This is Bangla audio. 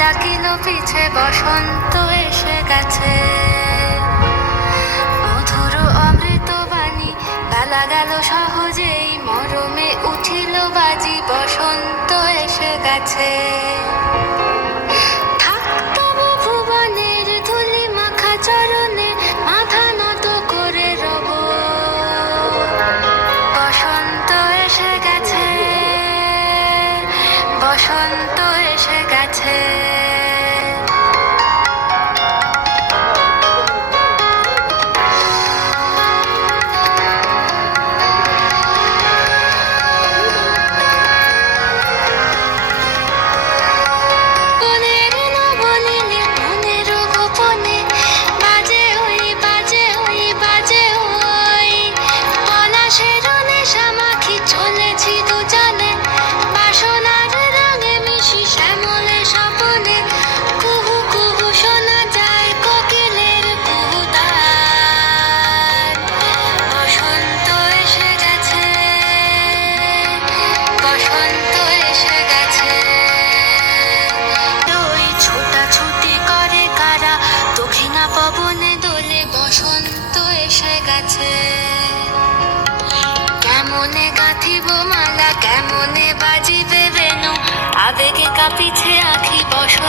ডাকিল পিছে বসন্ত এসে গেছে, মধুর অমৃত বাণী বেলা গেল সহজেই, মরমে উঠিল বাজি বসন্ত এসে গেছে। থাকতব ভুবনের ধুলি মাখা চরণে মাথা নত করে রব, বসন্ত এসে গেছে, বসন্ত এসে গেছে। পবনে দোলে বসন্ত এসে গেছে, কেমনে গাঁথিব মালা, কেমনে বাজিবে বেনু, আবেগে কাঁপিছে আঁখি, বসন্ত